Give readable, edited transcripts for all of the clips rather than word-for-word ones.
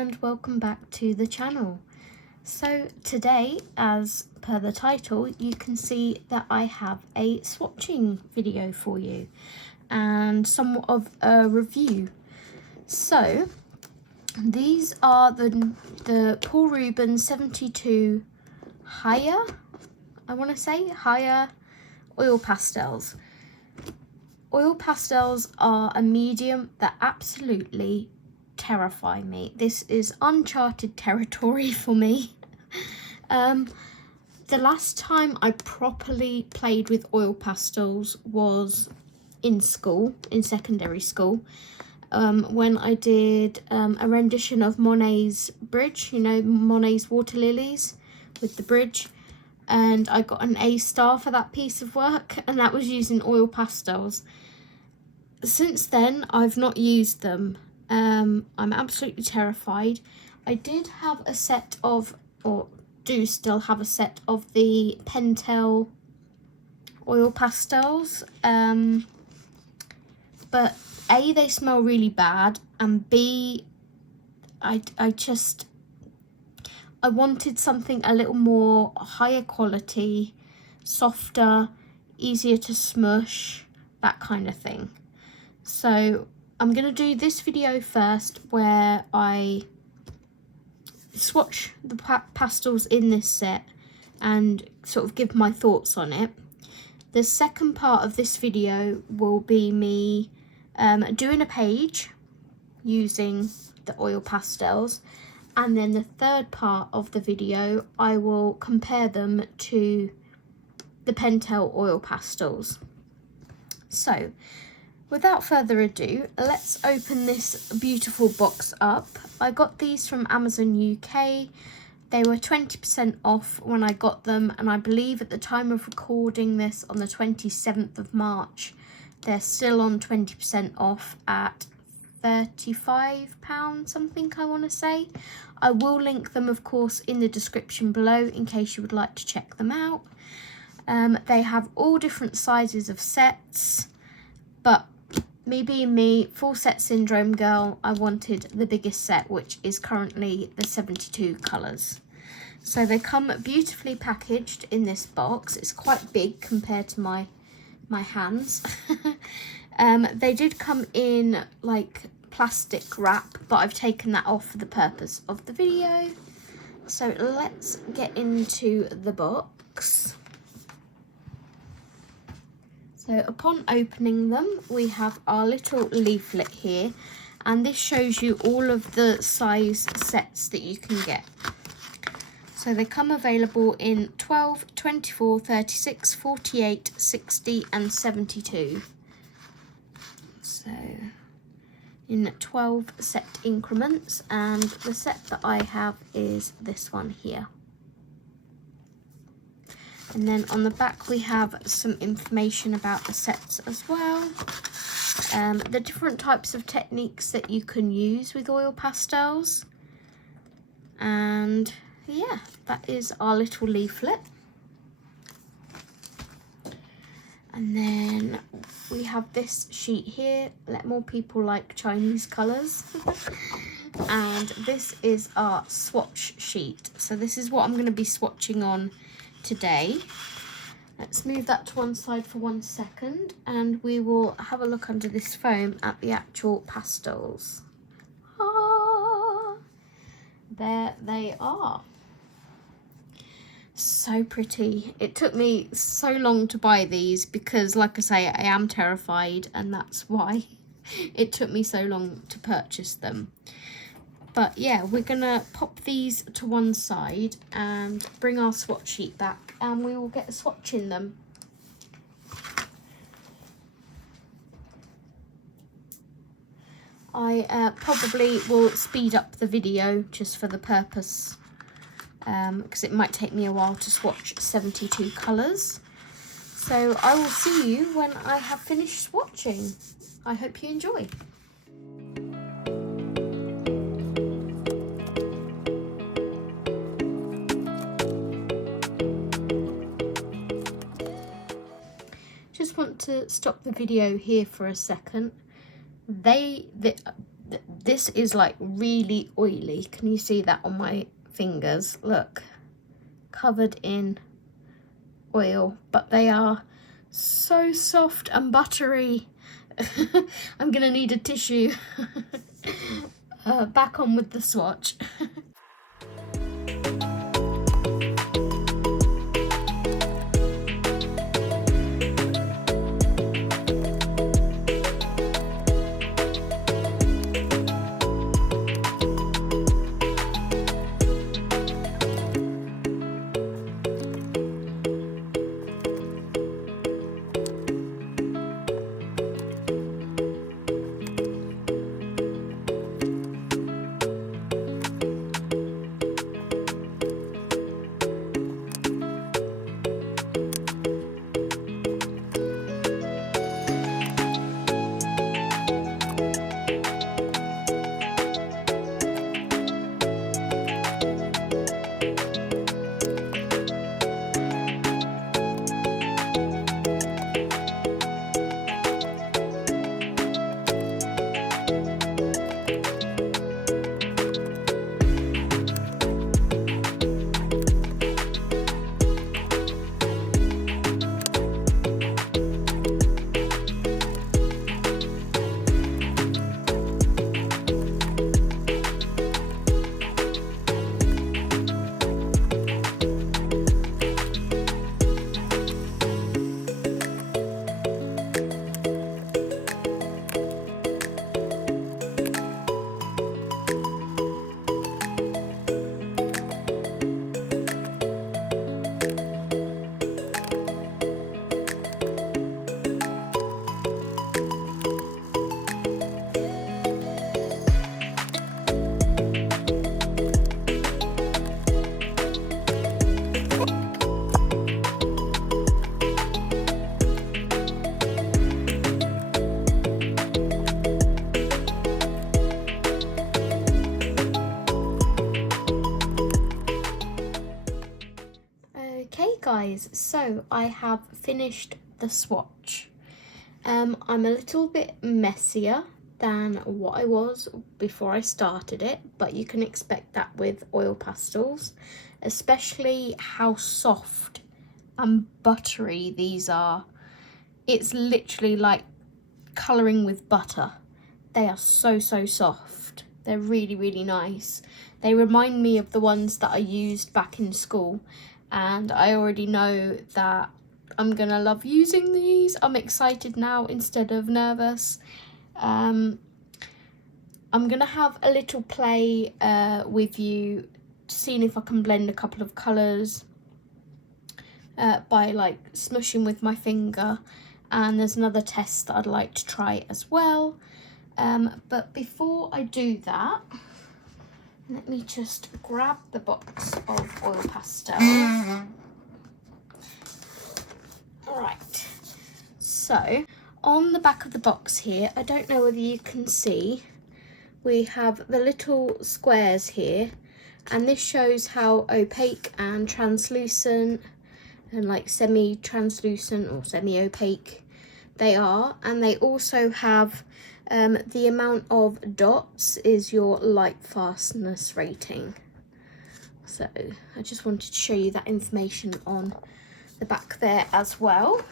and welcome back to the channel. So today, as per the title, you can see that I have a swatching video for you and somewhat of a review. So these are the Paul Ruben 72 Haiya, I want to say Haiya oil pastels. Oil pastels are a medium that absolutely terrify me. This is uncharted territory for me. The last time I properly played with oil pastels was in school, in secondary school, when I did a rendition of Monet's bridge, you know, Monet's water lilies with the bridge, and I got an A star for that piece of work, and that was using oil pastels. Since then, I've not used them. I'm absolutely terrified. I did have a set of, or do still have a set of the Pentel oil pastels, but A, they smell really bad, and B, I wanted something a little more higher quality, softer, easier to smush, that kind of thing. So I'm going to do this video first where I swatch the pastels in this set and sort of give my thoughts on it. The second part of this video will be me doing a page using the oil pastels, and then the third part of the video I will compare them to the Pentel oil pastels. So without further ado, let's open this beautiful box up. I got these from Amazon UK. They were 20% off when I got them, and I believe at the time of recording this on the 27th of March, they're still on 20% off at £35 something, I want to say. I will link them, of course, in the description below in case you would like to check them out. They have all different sizes of sets, but me being me, full set syndrome girl, I wanted the biggest set, which is currently the 72 colours. So they come beautifully packaged in this box. It's quite big compared to my hands. They did come in like plastic wrap, but I've taken that off for the purpose of the video. So let's get into the box. So upon opening them, we have our little leaflet here, and this shows you all of the size sets that you can get. So they come available in 12, 24, 36, 48, 60 and 72. So in 12 set increments, and the set that I have is this one here. And then on the back we have some information about the sets as well. The different types of techniques that you can use with oil pastels. And yeah, that is our little leaflet. And then we have this sheet here, Let More People Like Chinese Colours. And this is our swatch sheet. So this is what I'm going to be swatching on today. Let's move that to one side for 1 second, and we will have a look under this foam at the actual pastels. There they are. So pretty. It took me so long to buy these because, like I say, I am terrified, and that's why it took me so long to purchase them. But yeah, we're gonna pop these to one side and bring our swatch sheet back, and we will get a swatch in them. I probably will speed up the video just for the purpose, because it might take me a while to swatch 72 colours. So I will see you when I have finished swatching. I hope you enjoy. Just want to stop the video here for a second. This is like really oily. Can you see that on my fingers? Look, covered in oil, but they are so soft and buttery. I'm gonna need a tissue. Back on with the swatch. Okay guys, so I have finished the swatch. I'm a little bit messier than what I was before I started it, but you can expect that with oil pastels, especially how soft and buttery these are. It's literally like colouring with butter. They are so soft. They're really nice. They remind me of the ones that I used back in school, and I already know that I'm gonna love using these. I'm excited now instead of nervous. I'm gonna have a little play with you, seeing if I can blend a couple of colours by like smushing with my finger, and there's another test that I'd like to try as well. But before I do that, let me just grab the box of oil pastels. Alright, so on the back of the box here, I don't know whether you can see, we have the little squares here, and this shows how opaque and translucent and like semi-translucent or semi-opaque they are. And they also have the amount of dots is your light fastness rating. So I just wanted to show you that information on the back there as well.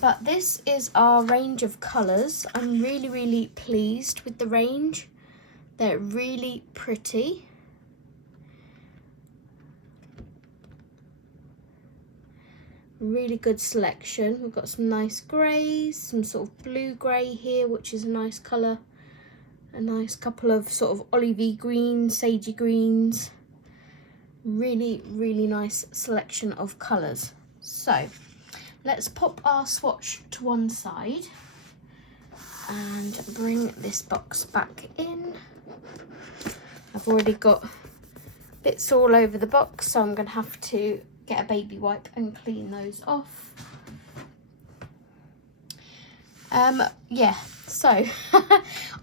But this is our range of colours. I'm really pleased with the range. They're really pretty. Really good selection. We've got some nice greys, some sort of blue grey here, which is a nice colour. A nice couple of sort of olivey greens, sagey greens. Really nice selection of colours. So let's pop our swatch to one side and bring this box back in. I've already got bits all over the box, so I'm going to have to get a baby wipe and clean those off. Yeah, so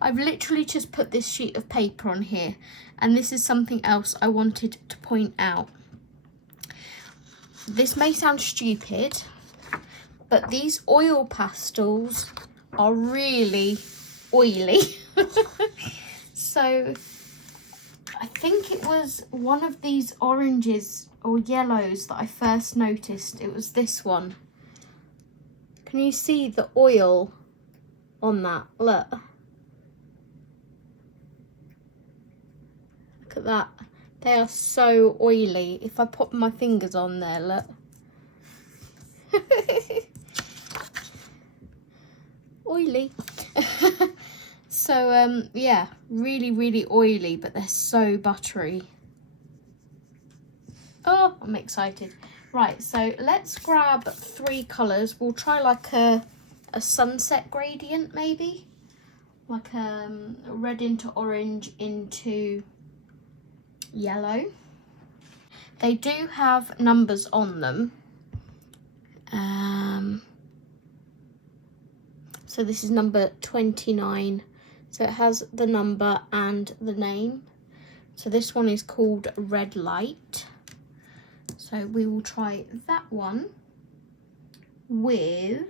I've literally just put this sheet of paper on here, and this is something else I wanted to point out. This may sound stupid, but these oil pastels are really oily. So I think it was one of these oranges or yellows that I first noticed. It was this one. Can you see the oil on that? Look. Look at that. They are so oily. If I pop my fingers on there, look. Oily. So yeah, really, really oily, but they're so buttery. Oh, I'm excited. Right, so let's grab 3 colours. We'll try like a sunset gradient maybe. Like red into orange into yellow. They do have numbers on them. So this is number 29. So it has the number and the name. So this one is called Red Light. So we will try that one with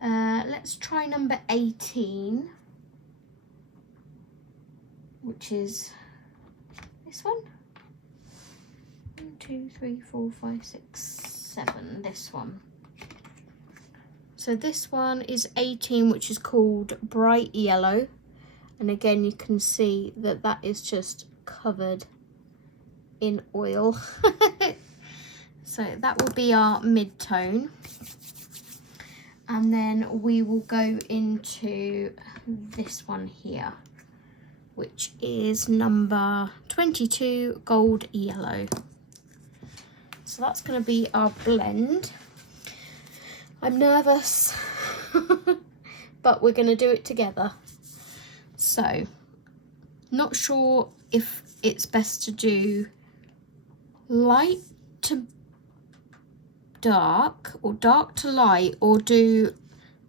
let's try number 18, which is this one. 1, 2, 3, 4, 5, 6, 7. This one. So this one is 18, which is called Bright Yellow. And again, you can see that that is just covered in oil. So that will be our mid-tone. And then we will go into this one here, which is number 22, Gold Yellow. So that's going to be our blend. I'm nervous, but we're going to do it together. So, not sure if it's best to do light to dark or dark to light, or do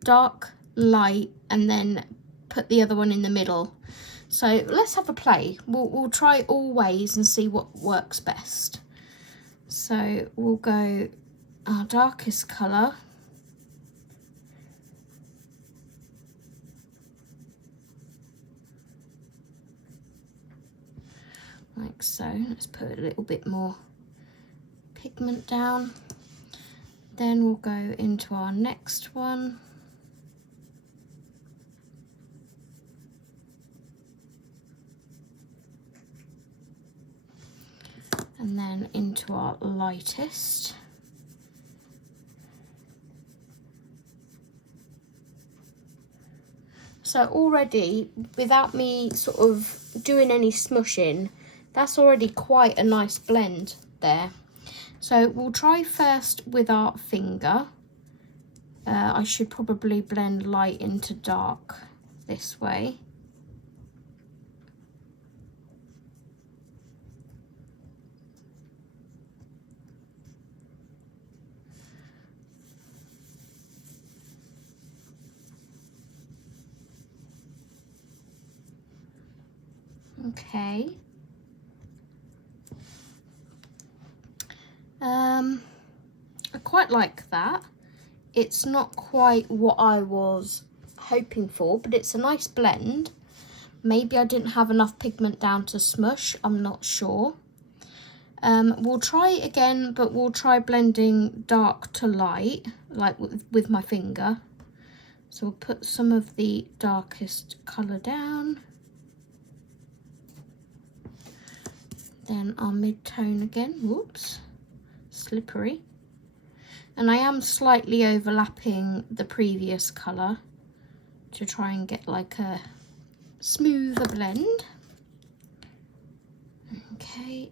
dark, light, and then put the other one in the middle. So let's have a play. We'll try all ways and see what works best. So we'll go our darkest colour. Like so. Let's put a little bit more pigment down. Then we'll go into our next one. And then into our lightest. So already, without me sort of doing any smushing, that's already quite a nice blend there. So we'll try first with our finger. I should probably blend light into dark this way. Okay. I quite like that. It's not quite what I was hoping for, but it's a nice blend. Maybe I didn't have enough pigment down to smush, I'm not sure. We'll try again, but we'll try blending dark to light, like with my finger. So we'll put some of the darkest colour down. Then our mid-tone again, whoops, slippery. And I am slightly overlapping the previous colour to try and get like a smoother blend. Okay.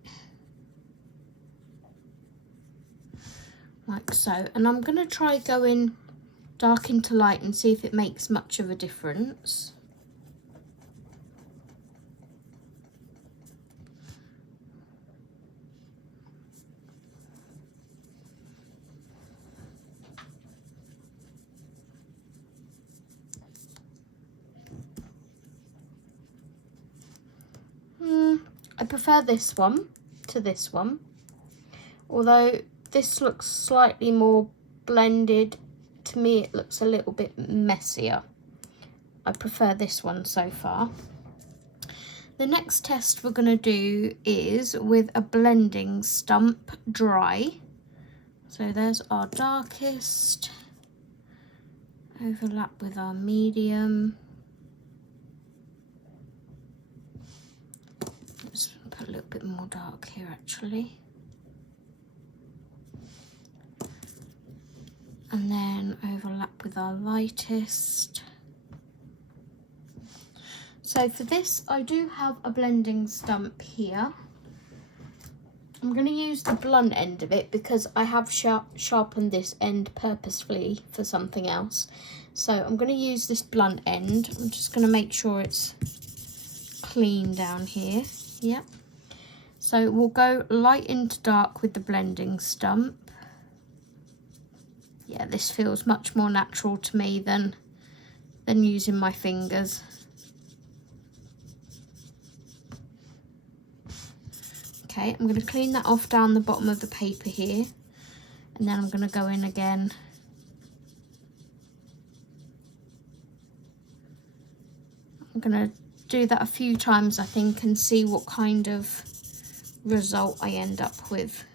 Like so. And I'm going to try going dark into light and see if it makes much of a difference. I prefer this one to this one, although this looks slightly more blended to me it looks a little bit messier. I prefer this one so far. The next test we're going to do is with a blending stump dry. So there's our darkest, overlap with our medium. Let's put a little bit more dark here actually. And then overlap with our lightest. So for this, I do have a blending stump here. I'm going to use the blunt end of it because I have sharpened this end purposefully for something else. So I'm going to use this blunt end. I'm just going to make sure it's clean down here. Yep. So we'll go light into dark with the blending stump. Yeah, this feels much more natural to me than using my fingers. Okay, I'm going to clean that off down the bottom of the paper here, and then I'm going to go in again. I'm going to do that a few times, I think, and see what kind of result I end up with.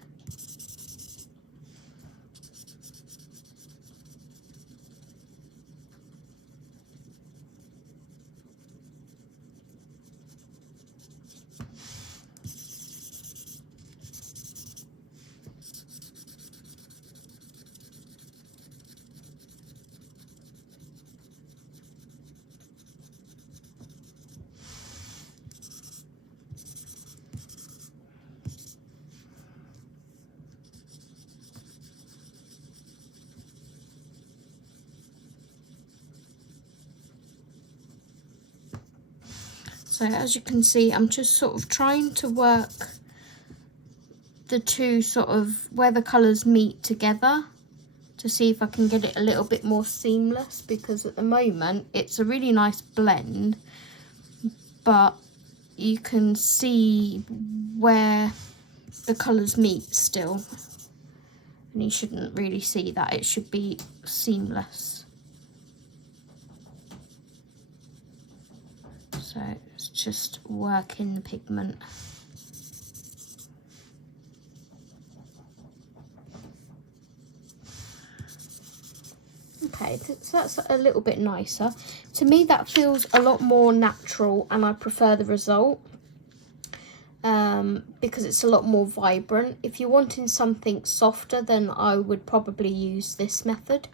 So as you can see, I'm just sort of trying to work the two sort of where the colours meet together to see if I can get it a little bit more seamless, because at the moment it's a really nice blend, but you can see where the colours meet still, and you shouldn't really see that. It should be seamless. So it's just working the pigment. Okay, so that's a little bit nicer. To me that feels a lot more natural, and I prefer the result because it's a lot more vibrant. If you're wanting something softer, then I would probably use this method.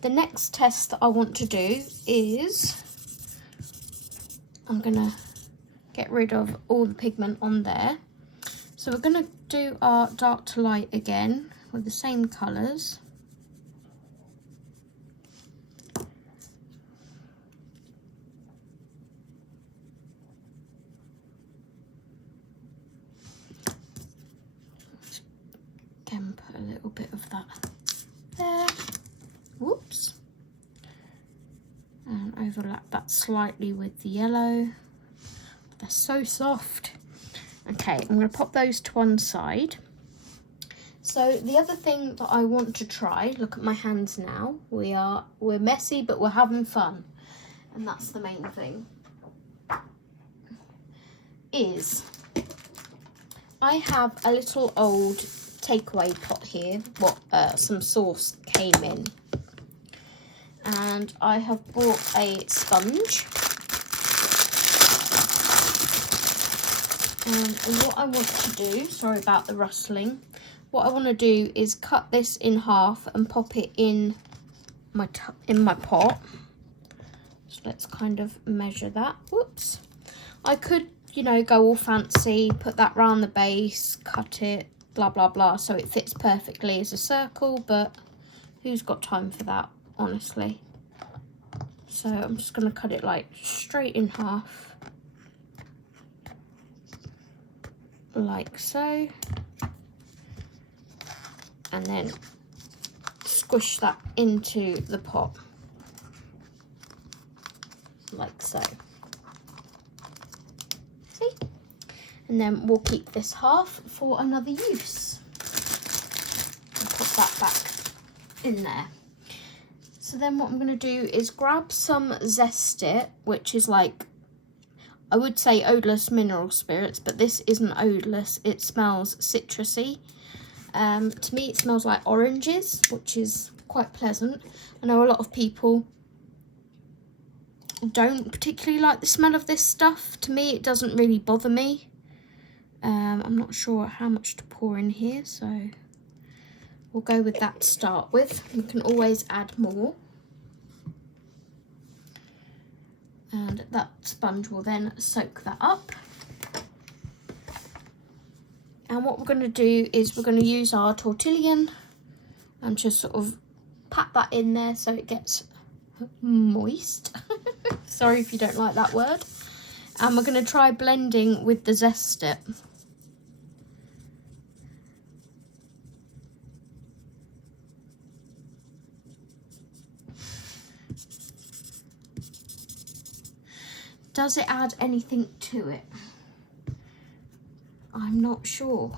The next test that I want to do is I'm gonna get rid of all the pigment on there. So we're gonna do our dark to light again with the same colours. Again, put a little bit of that there. Whoops. And overlap that slightly with the yellow. They're so soft. Okay, I'm going to pop those to one side. So the other thing that I want to try, look at my hands now. We're messy, but we're having fun, and that's the main thing. Is I have a little old takeaway pot here. What some sauce came in. And I have bought a sponge, and what I want to do, sorry about the rustling, what I want to do is cut this in half and pop it in my pot. So let's kind of measure that. Whoops. I could, you know, go all fancy, put that round the base, cut it, blah blah blah, so it fits perfectly as a circle, but who's got time for that? Honestly. So I'm just going to cut it like straight in half, like so, and then squish that into the pot, like so. See? And then we'll keep this half for another use. I'll put that back in there. So then what I'm going to do is grab some Zest It, which is like, I would say odorless mineral spirits, but this isn't odorless. It smells citrusy. To me, it smells like oranges, which is quite pleasant. I know a lot of people don't particularly like the smell of this stuff. To me, it doesn't really bother me. I'm not sure how much to pour in here, so we'll go with that to start with. We can always add more. And that sponge will then soak that up. And what we're going to do is we're going to use our tortillon and just sort of pat that in there so it gets moist. Sorry if you don't like that word. And we're going to try blending with the Zest It. Does it add anything to it? I'm not sure.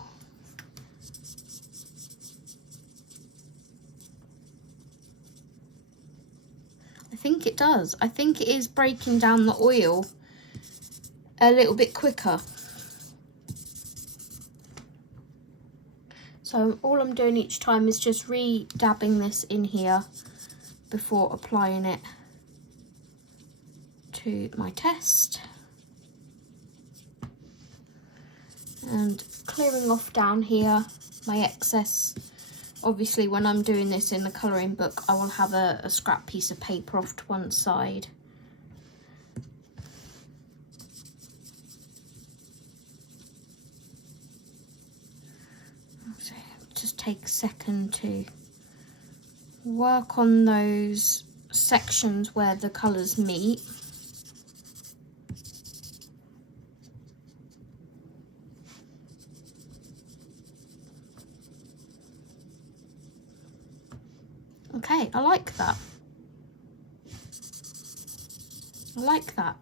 I think it does. I think it is breaking down the oil a little bit quicker. So all I'm doing each time is just re-dabbing this in here before applying it to my test. And clearing off down here my excess. Obviously when I'm doing this in the colouring book, I will have a scrap piece of paper off to one side. So just take a second to work on those sections where the colours meet. Okay, I like that. I like that.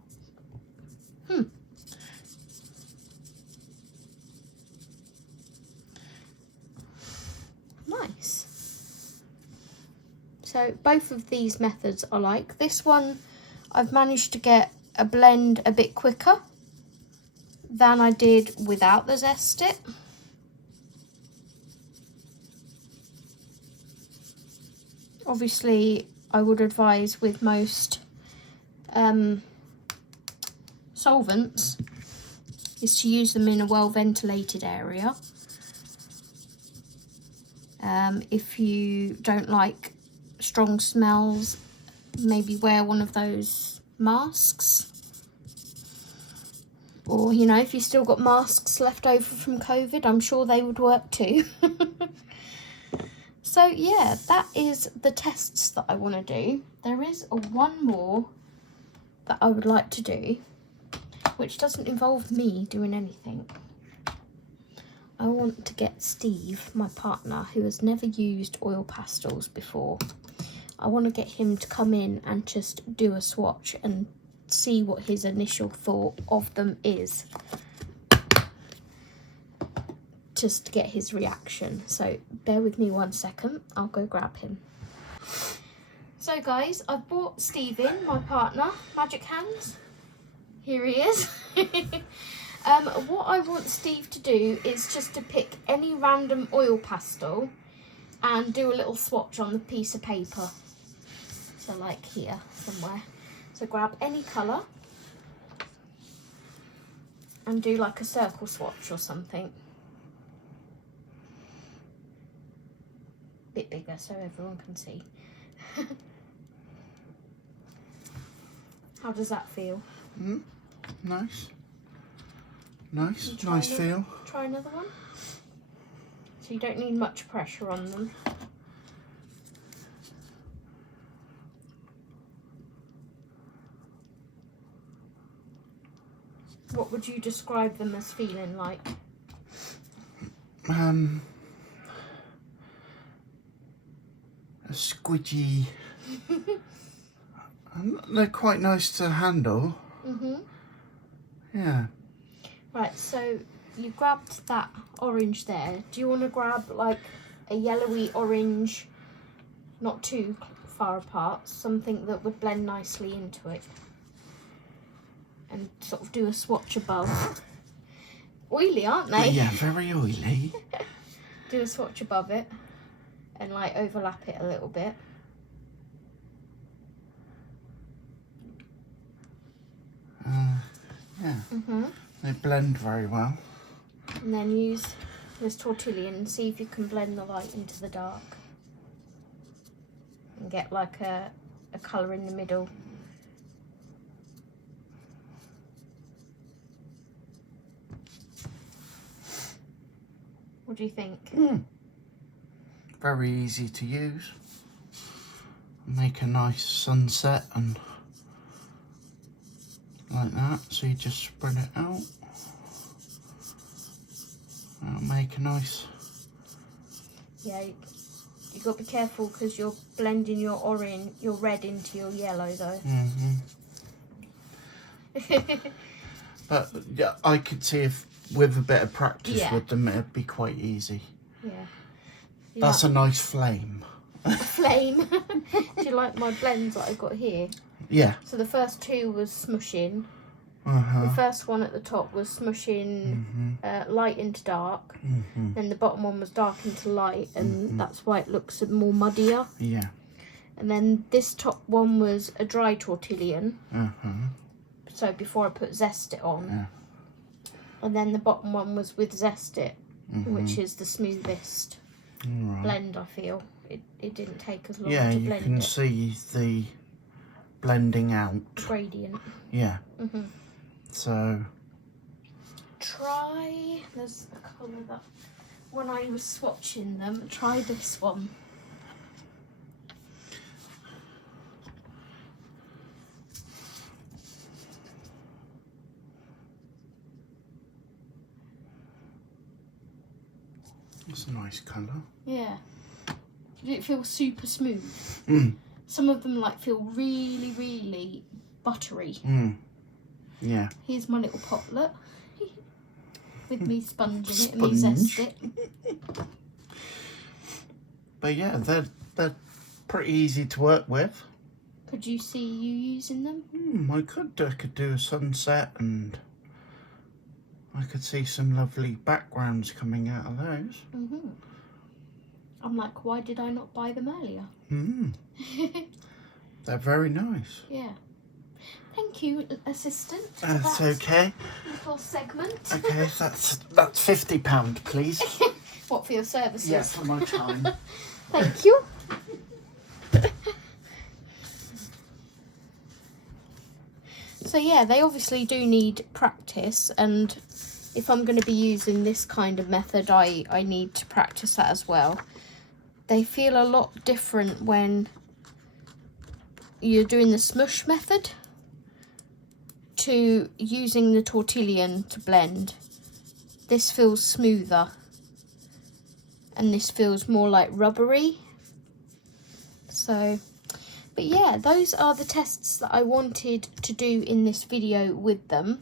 Nice. So both of these methods I like. This one, I've managed to get a blend a bit quicker than I did without the Zest It. Obviously, I would advise with most solvents is to use them in a well ventilated area. If you don't like strong smells, maybe wear one of those masks. Or, you know, if you've still got masks left over from COVID, I'm sure they would work too. So yeah, that is the tests that I want to do. There is one more that I would like to do, which doesn't involve me doing anything. I want to get Steve, my partner, who has never used oil pastels before. I want to get him to come in and just do a swatch and see what his initial thought of them is. Just to get his reaction. So bear with me 1 second, I'll go grab him. So guys, I've brought Steve in, my partner, magic hands. Here he is. What I want Steve to do is just to pick any random oil pastel and do a little swatch on the piece of paper. So like here somewhere. So grab any colour and do like a circle swatch or something. Bit bigger so everyone can see. How does that feel? Nice. Nice feel. Try another one. So you don't need much pressure on them. What would you describe them as feeling like? A squidgy. They're quite nice to handle. Yeah. Right, so you grabbed that orange there. Do you want to grab like a yellowy orange, not too far apart, something that would blend nicely into it. And sort of do a swatch above. Oily, aren't they? Yeah, very oily. Do a swatch above it and like overlap it a little bit. Yeah, they blend very well. And then use this tortilla and see if you can blend the light into the dark. And get like a colour in the middle. What do you think? Very easy to use. Make a nice sunset and like that. So you just spread it out. That'll make a nice. Yeah, you got to be careful because you're blending your orange, your red into your yellow though. But yeah, I could see if with a bit of practice Yeah. with them, it'd be quite easy. Yeah. You That's like a nice flame. a flame. Do you like my blends that I got here? Yeah. So the first two was smushing. The Uh-huh. first one at the top was smushing light into dark. Then the bottom one was dark into light, and that's why it looks more muddier. Yeah. And then this top one was a dry tortillion. So before I put zest it on. Yeah. And then the bottom one was with zest it, which is the smoothest Right. blend, I feel. It didn't take as long Yeah, to you blend can it. see the blending out. Gradient. Yeah. So. Try, there's a colour that, when I was swatching them, try this one. It's a nice colour. Yeah. Did it feel super smooth? Some of them like feel really, really buttery. Yeah. Here's my little potlet with me sponging it and me zest it. But yeah, they're pretty easy to work with. Could you see you using them? I could do a sunset, and I could see some lovely backgrounds coming out of those. I'm like, why did I not buy them earlier? They're very nice. Yeah. Thank you, assistant. for That's that okay. little segment. Okay, that's £50, please. What, for your services? Yes, for my time. Thank you. So yeah, they obviously do need practice, and if I'm going to be using this kind of method, I need to practice that as well. They feel a lot different when you're doing the smush method to using the tortillion to blend. This feels smoother and this feels more like rubbery. So, but yeah, those are the tests that I wanted to do in this video with them.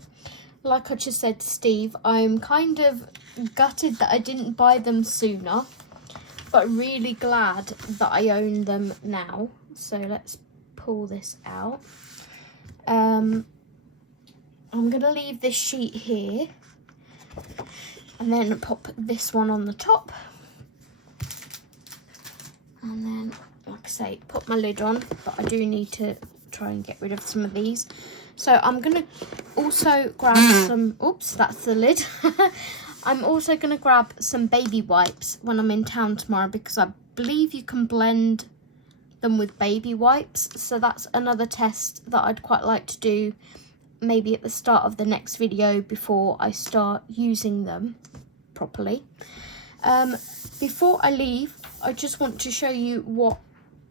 Like I just said to Steve, I'm kind of gutted that I didn't buy them sooner, but really glad that I own them now. So let's pull this out. I'm going to leave this sheet here and then pop this one on the top. And then, like I say, put my lid on, but I do need to try and get rid of some of these. So I'm going to also grab some, oops, that's the lid. I'm also going to grab some baby wipes when I'm in town tomorrow, because I believe you can blend them with baby wipes. So that's another test that I'd quite like to do, maybe at the start of the next video before I start using them properly. Before I leave, I just want to show you what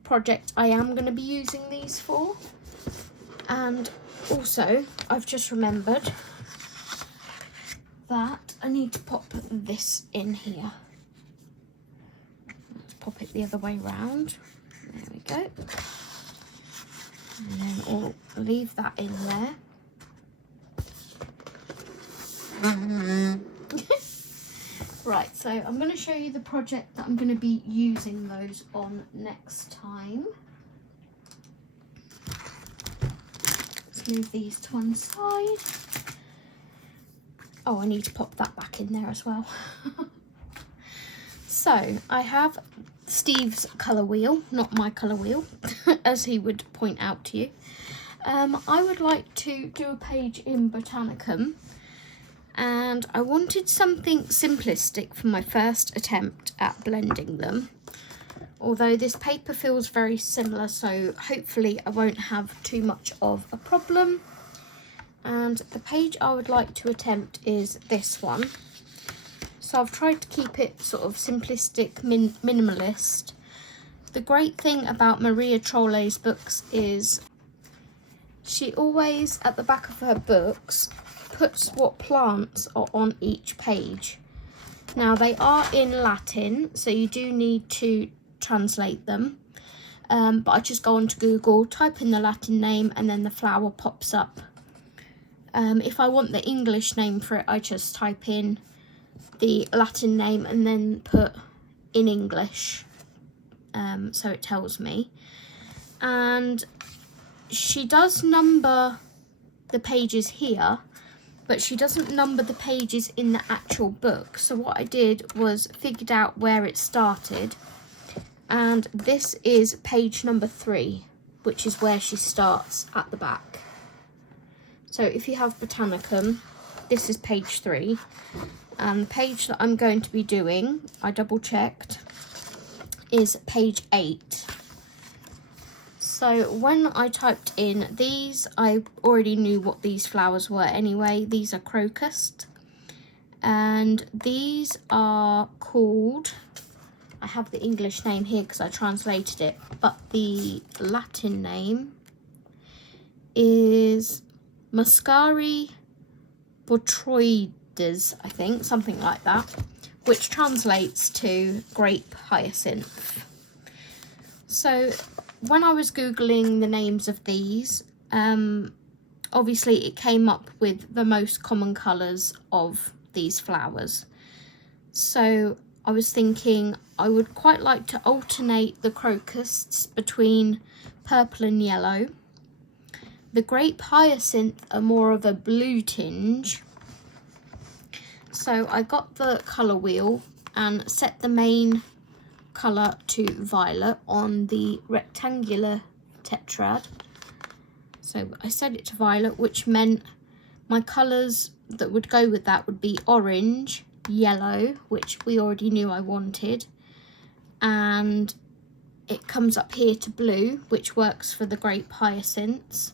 project I am going to be using these for. And also, I've just remembered that I need to pop this in here. Let's pop it the other way round. There we go. And then I'll leave that in there. Right, so I'm going to show you the project that I'm going to be using those on next time. Let's move these to one side. Oh, I need to pop that back in there as well. So I have Steve's colour wheel, not my colour wheel, as he would point out to you. I would like to do a page in Botanicum, and I wanted something simplistic for my first attempt at blending them. Although this paper feels very similar, so hopefully I won't have too much of a problem. And the page I would like to attempt is this one. So I've tried to keep it sort of simplistic, minimalist. The great thing about Maria Trolle's books is she always, at the back of her books, puts what plants are on each page. Now they are in Latin, so you do need to translate them. But I just go onto Google, type in the Latin name, and then the flower pops up. If I want the English name for it, I just type in the Latin name and then put in English, so it tells me. And she does number the pages here, but she doesn't number the pages in the actual book. So what I did was figured out where it started, and this is page number 3, which is where she starts at the back. So if you have Botanicum, this is page 3, and the page that I'm going to be doing, I double checked, is page 8. So when I typed in these, I already knew what these flowers were anyway. These are crocus, and these are called, I have the English name here because I translated it, but the Latin name is Mascari botroides, I think, something like that, which translates to grape hyacinth. So when I was Googling the names of these, obviously it came up with the most common colours of these flowers. So I was thinking I would quite like to alternate the crocus between purple and yellow. The grape hyacinth are more of a blue tinge. So I got the colour wheel and set the main colour to violet on the rectangular tetrad. So I set it to violet, which meant my colours that would go with that would be orange, yellow, which we already knew I wanted, and it comes up here to blue, which works for the grape hyacinths.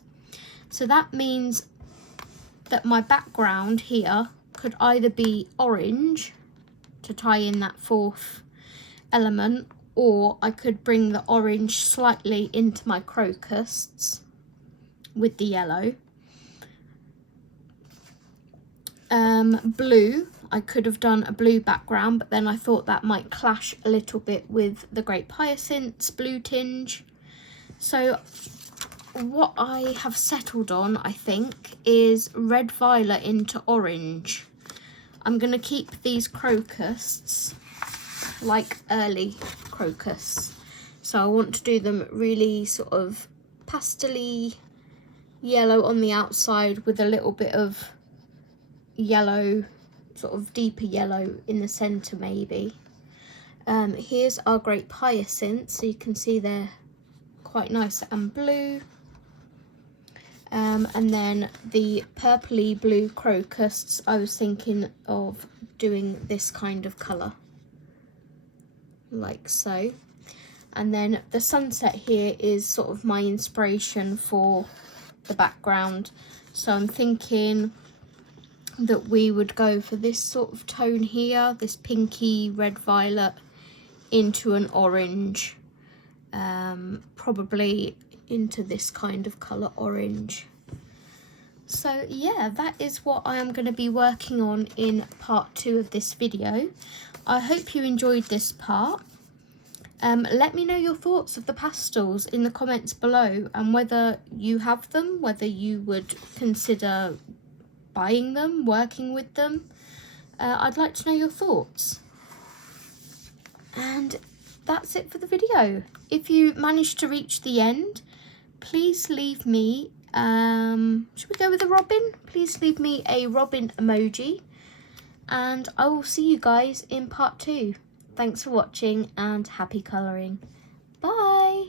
So that means that my background here could either be orange to tie in that 4th element, or I could bring the orange slightly into my crocus with the yellow. Blue, I could have done a blue background, but then I thought that might clash a little bit with the grape hyacinths blue tinge. So what I have settled on, I think, is red violet into orange. I'm going to keep these crocus like early crocus. So I want to do them really sort of pastel-y yellow on the outside with a little bit of yellow, sort of deeper yellow in the centre maybe. Here's our grape hyacinth, so you can see they're quite nice and blue. And then the purpley blue crocus, I was thinking of doing this kind of colour, like so. And then the sunset here is sort of my inspiration for the background. So I'm thinking that we would go for this sort of tone here, this pinky red violet into an orange, probably into this kind of colour orange. So yeah, that is what I am going to be working on in part 2 of this video. I hope you enjoyed this part. Let me know your thoughts of the pastels in the comments below, and whether you have them, whether you would consider buying them, working with them. I'd like to know your thoughts. And that's it for the video. If you managed to reach the end, please leave me Should we go with a robin? Please leave me a robin emoji. And I will see you guys in part 2. Thanks for watching and happy colouring. Bye!